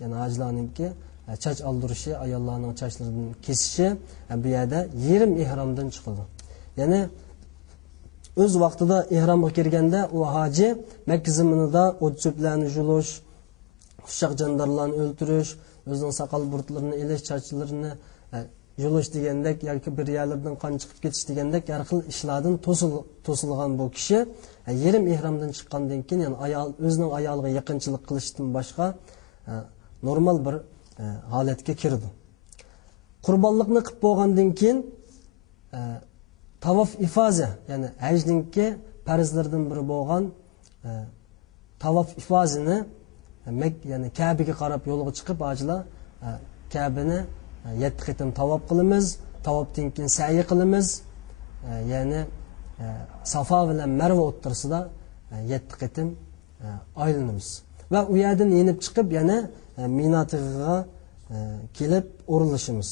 Yani hacılarınki çaç aldırışı, ayollarının çaçlarının kesişi bu yerda yerim ihramdan çıkıldı. Yani öz vaqtida ihramga kirganda u hoji Makka zaminida o't cho'plarni yulush, xushaq jandarlarni o'ltirish, o'zining soqol burtlarini elish, chochlarini yulush degandek yoki bir yerlardan qon chiqib ketish degandek har xil ishlardan to'silgan bu kishi yerim ihramdan chiqqandan keyin yani ayol o'zining ayoliga yaqinchilik qilishdan boshqa normal bir holatga kirdi. Qurbonlikni qilib bo'lgandan keyin tavof ifoza, yani hajninki farzlardan biri bo'lgan tavof ifozini yani Kabe'ga qarab yo'lga chiqib hojilar Kabe'ni 7 qitim tavof qilamiz, tavofdan keyin sa'i qilamiz. Yani Safa bilan Marva o'rtasida 7 qitim aylanamiz va u yerdan yenib chiqib yana Minatiga kelib o'rinlashimiz.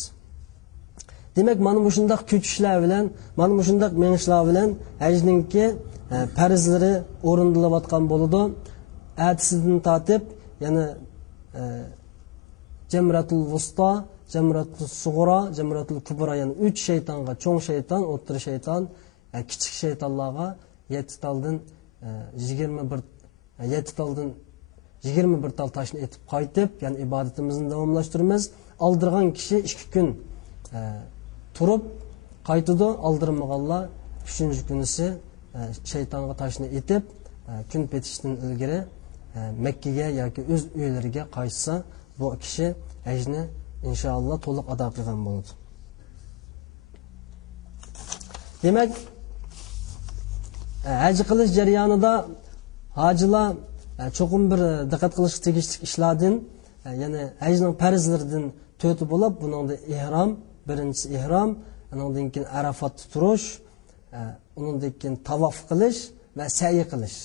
Demek mana bu şundaq ko'chishlar bilan, mana bu şundaq menishlar bilan hajninki farzlari o'rindilayotgan bo'ladi. Atisidan tortib, yana Jamratul Wusta, Jamratul Sug'ra, Jamratul Kubra, yani 3 shaytonga, cho'ng shayton, o'rta shayton, kichik shaytonlarga 7 taldan 21 tal toshni etib qaytib, yani ibodatimizni davomlashtiramiz. Aldırgan kishi 2 kun turib qaytidi, aldırmaganlar 3. kunisi shaytonga toshni etib kun petishdan ilgari Makkaga yoki o'z uylariga qaytsa, bu kishi hajni inshaalloh to'liq ado qilgan bo'ladi. Demak, haj qilish jarayonida hojilar cho'qim bir diqqat qilish tegishli ishlardan, ya'ni hajning farzlaridan 4 bo'lib, buningda ihrom, birinchisi ihrom, undan keyin Arafatda turish, undan keyin tavof qilish va sa'i qilish.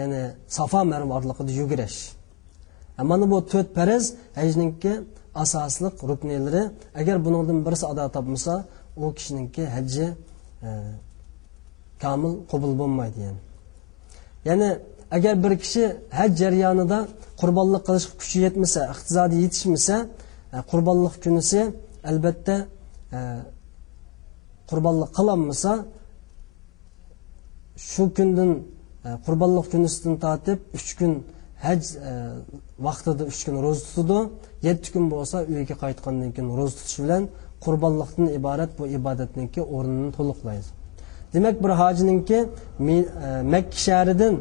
Yani Safa Marva orqali yugurish. Mana bu 4 farz hajninki asosli ruknlari. Agar buningdan birisi ado topmasa, u kishiningki haji kamil qabul bo'lmaydi yani. Yani agar bir kishi haj jarayonida qurbonlik qilish kuchi yetmasa, iqtisodi yetishmasa, qurbonlik kunisi albatta qurbonlik qilolmasa, shu kundan qurbonlik kunisidan tortib 3 kun haj vaqtida 3 kun ro'za tutadi. 7 kun bo'lsa uyga qaytgandan keyin ro'za tutish bilan qurbonlikdan iborat bu ibodatningki o'rnini to'liqlaydi. Demak, bir hojininki Makka shahridan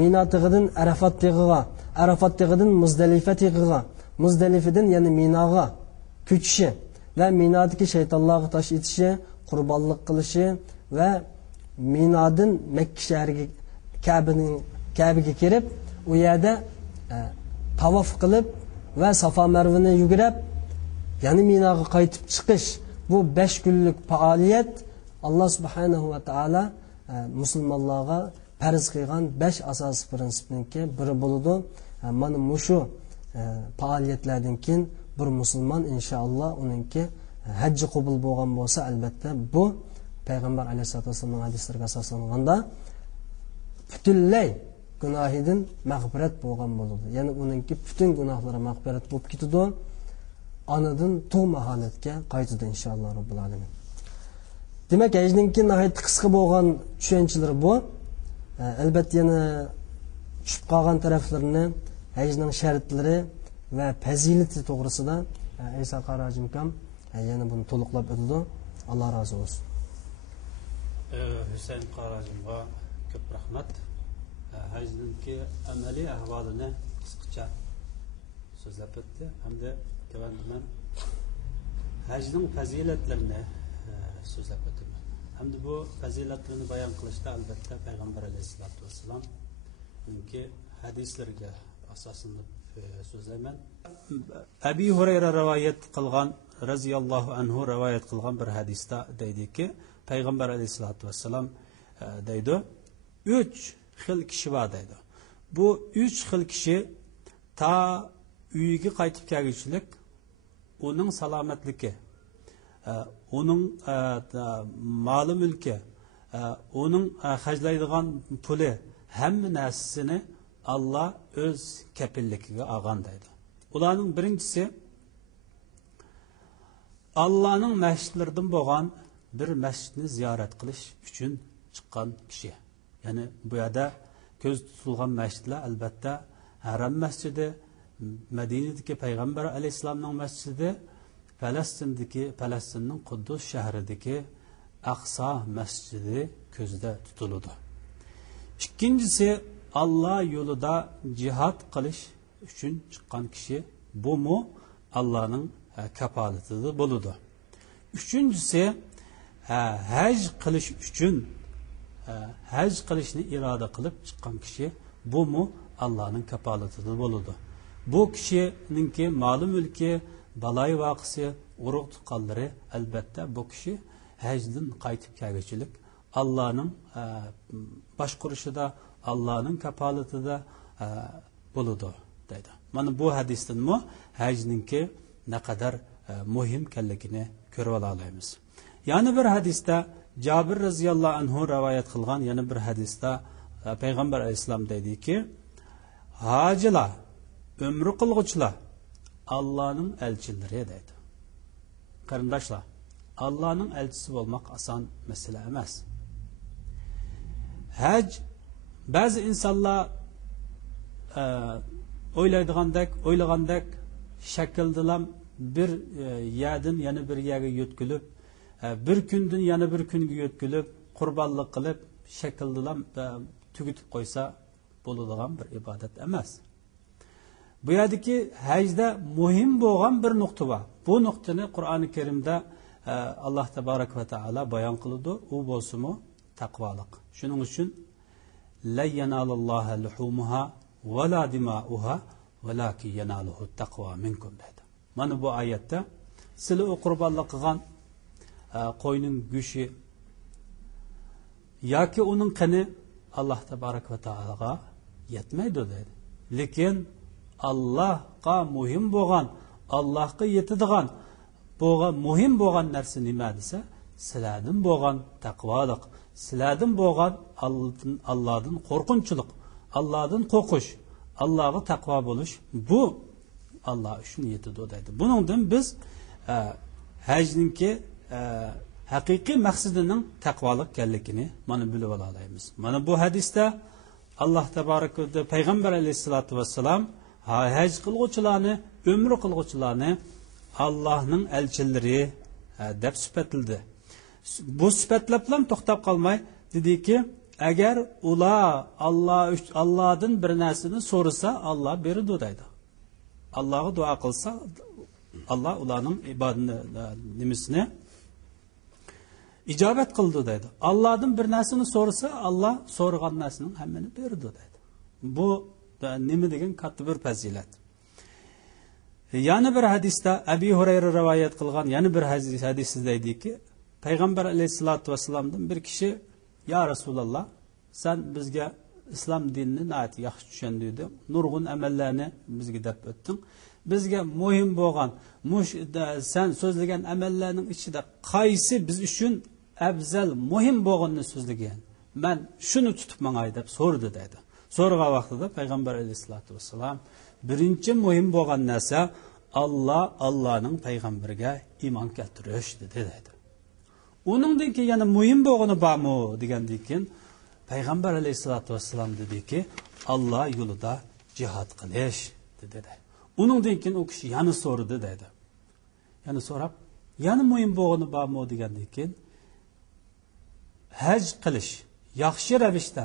Minatig'idan Arafat tig'iga, Arafat tig'idan Muzdalifa tig'iga, Muzdalifadan yani Minaga ko'chishi va Minadagi shaytonlarga tosh etishi, qurbonlik qilishi va Minadan Makka shahriga Kabe'ga kirib, u yerda tavof qilib va Safa Marvani yugurib, yani Minaga qaytib chiqish, bu 5 kunlik faoliyat Allah subhanahu va taala musulmonlarga farz qilgan 5 asosiy prinsipningki biri bo'ladi. Mana mushu faoliyatlardan keyin bir musulmon inshaalloh uningki hajji qabul bo'lgan bo'lsa, albatta bu Payg'ambar alayhisolatu vasallamning hadislariga asoslanganda butunlay gunohidan mag'firat bo'lgan bo'ladi. Ya'ni uningki butun gunohlari mag'firat bo'lib ketadi. Anadan tug'ma holatga qaytadi inshaalloh robbil alamin. Demak, hajninki nihoyat qisqa bo'lgan tushunchalar bu. Albatta yana tushib qolgan taraflarini, hajning shartlari va fazilati to'g'risida Aysa Qarajim kam yana buni to'liqlab o'tadi. Alloh rozi bo'lsin. Hüseyin Qarajimga ko'p rahmat. Hajninki amaliy ahvolini qisqacha so'zlab o'tdi. Hamda tavanduman hajning fazilatlarini so'zlab o'taman. Hamda bu fazilatlarni bayon qilishda albatta Payg'ambar alayhisolatu vasallam unki hadislarga asoslanib so'zlayman. Abi Hurayra rivoyat qilgan radhiyallohu anhu rivoyat qilgan bir hadisda deydiki, Payg'ambar alayhisolatu vasallam deydi, 3 xil kishi bor deydi. Bu 3 xil kishi ta uyiga qaytib kelgunchilik uning salomatligi, uning moli mulki, uning hajlaydigan puli hamma narsasini Allah öz kepilligiga olgan deydi. Ularning birinchisi Allah'ның masjidlaridan bo'lgan bir masjidni ziyorat qilish uchun chiqqan kishi. Ya'ni bu yerda ko'z tutilgan masjidlar albatta Haram masjidi, Madinadagi payg'ambar alayhisolamning masjidi, Falastinning Quddus shahridagi Aqsa masjidi ko'zda tutiladi. Ikkinchisi Allah yo'lida jihad qilish uchun chiqqan kishi, bu mu Allah'ның kapolatida bo'ladi. Uchinchisi haj qilish uchun haj qilishni iroda qilib chiqqan kishi, bu mu Allah'ның kapolatida bo'ladi. Bu kishininki ma'lum mulki, balay voqisi, urug' tuqqanlari albatta bu kishi hajdan qaytib kelguchilik Allah'ның boshqarishida, Allah'ның kapolatida bo'ladi deydi. Mana bu hadisdan mu hajninki ne kadar muhim kelligini ko'rib olamiz. Yani bir hadisda Jabir radhiyallohu anhu rivoyat qilgan yana bir hadisda payg'ambar alayhisalom deydiki, hajilar, umri qilg'uvchilar Allah'ның elchilari deydi. Qarindoshlar, Allah'ның elchisi bo'lmak oson masala emas. Haj bazı insonlar o'ylagandek shakldilam bir yerdan yana bir yerga yo'tkilib, bir kundan yana bir kunga yo'tkilib, qurbonlik qilib, shakldilam tugitib qo'ysa bo'ladigan bir ibodat emas. Bu yerdagi hajda muhim bo'lgan bir nuqta bor. Bu nuqtani Qur'oni Karimda Allah tabarak va taala bayon qildi. U bo'lsa-mu taqvolik. Shuning uchun la yanalalloha luhumuha va la dima'uha valakin yanaluhu taqva minkum dedi. Mana bu oyatda sizlar o qurbonlik qilgan qo'yning go'shi yoki uning qini Allah tabarak va taolaga yetmaydi dedi. Lekin Allohga muhim bo'lgan, Allohga yetadigan muhim bo'lgan narsa nima desa, sizlardan bo'lgan taqvolik, sizlardan bo'lgan Allohdan qo'rqinchilik, Allohdan qo'rqish, Allohga taqvo bo'lish, bu Allah uchun yetadi deydi. Buningdan biz hajninki haqiqiy maqsadining taqvolik ekanligini mana bilib olamiz. Mana bu hadisda Allah tabarak va payg'ambar alayhisolatu vassalam haj qilguvchilarni, umr qilguvchilarni Allohning elchilari deb sifatladi. Bu sifatlab bilan to'xtab qolmay dediki, agar ular Allohdan bir narsani so'rasa, Allah beradi deydi. Allah'a dua qilsa, Allah ularning ibodatini icabet qildi deydi. Allah'dan bir narsani so'rasa, Allah so'ragan narsaning hammani beradi deydi. Bu nima degan katta bir fazilat. Yana bir hadisda Abi Hurayra rivoyat qilgan yana bir hadisda deydiki, payg'ambar alayhisolatu vasallamdan bir kishi, ya Rasululloh, sen bizga islom dinini nayt yaxshi tushundirdi, nurg'un amallarni bizga deb o'tding. Bizga muhim bo'lgan, sen so'zlagan amallarning ichida qaysi biz uchun afzal, muhim bo'lganini so'zlagan. Men shuni tutib mangay deb so'radi dedi. So'rgan vaqtida payg'ambar alayhisolatu vasallam birinchi muhim bo'lgan narsa Allohning payg'ambariga iymon keltirish dedi. Uningdan keyin yana muhim bo'lgani bormi degandan keyin payg'ambar alayhisolatu vasallam dediki, Allah yo'lida jihad qilish dedi. Uningdan keyin u kishi yana so'radi dedi. Yana so'rab, yana muhim bo'lgani bormi degandan keyin haj qilish, yaxshi ravishda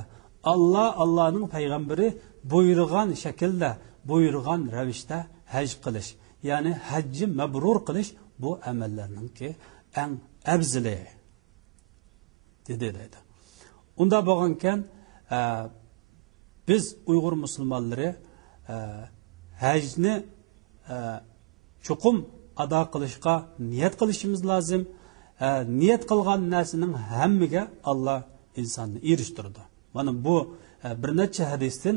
Allah'ning payg'ambari buyurgan shaklda, buyurgan ravishda haj qilish, ya'ni hajji mabrur qilish bu amallarningki eng afzali dedi. Unda bo'lgankan biz Uyg'ur musulmonlari hajni chuqum ado qilishga niyat qilishimiz lozim. Niyat qilgan narsaning hammaga Allah insonni erishtirdi. Mana bu bir necha hadisdan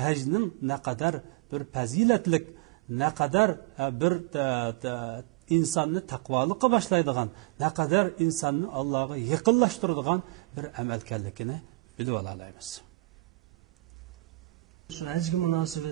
hajning naqadar bir fazilatlik, naqadar bir insonni taqvolikqa boshlaydigan, naqadar insonni Allohga yaqinlashtiradigan bir amal ekanligini bilib olamiz. shu hajga munosabat